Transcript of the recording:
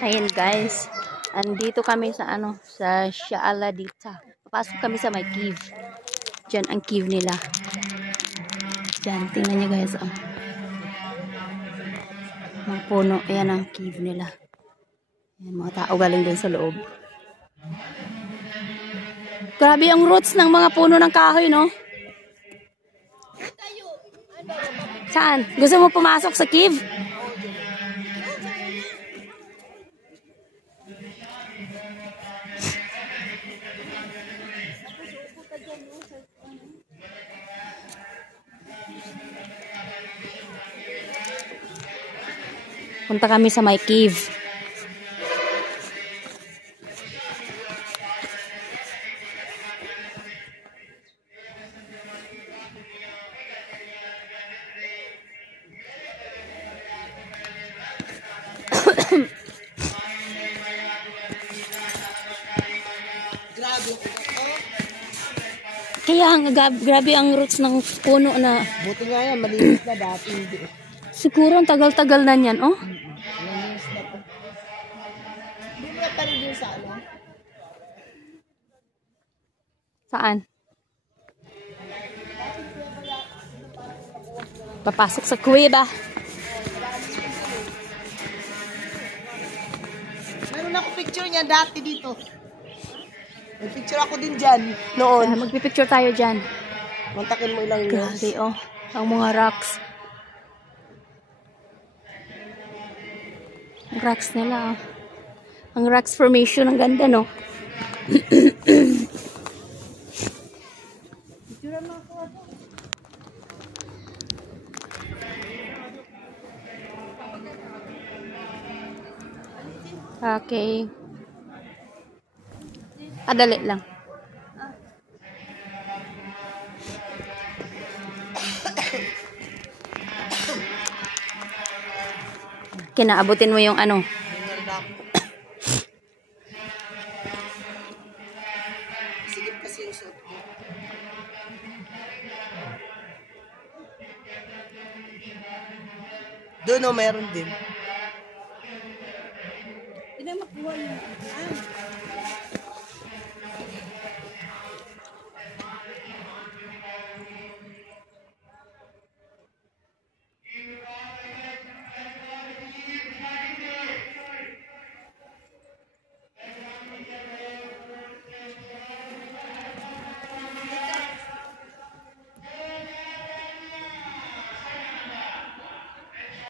Ayan guys, andito kami sa sa Shaaladita. Papasok kami sa may cave. Diyan ang cave nila. Diyan, tingnan nyo guys. Mga puno, ayan ang cave nila. Ayan, mga tao galing dun sa loob. Grabe ang roots ng mga puno ng kahoy, no? Saan? Gusto mo pumasok sa cave? Punta kami sa my cave. Kaya grabe ang roots ng puno na. Buti nga yan, malinis na dati. Siguro ang tagal-tagal na yan, oh. Malinis na po. Hindi mo pa rin yung sa ano? Saan? Papasok sa kuweba. Meron ako picture niya dati dito. May picture ako din dyan noon. Magpipicture tayo dyan. Kontakin mo ilang years. Grabe, oh. Ang mga rocks. Ang rocks nila, oh. Ang rocks formation, ang ganda, no? Picture mo ako. Okay. Dali lang. Kinaabutin mo yung ano. Sigit kasi yung suot mo. Doon o, meron din.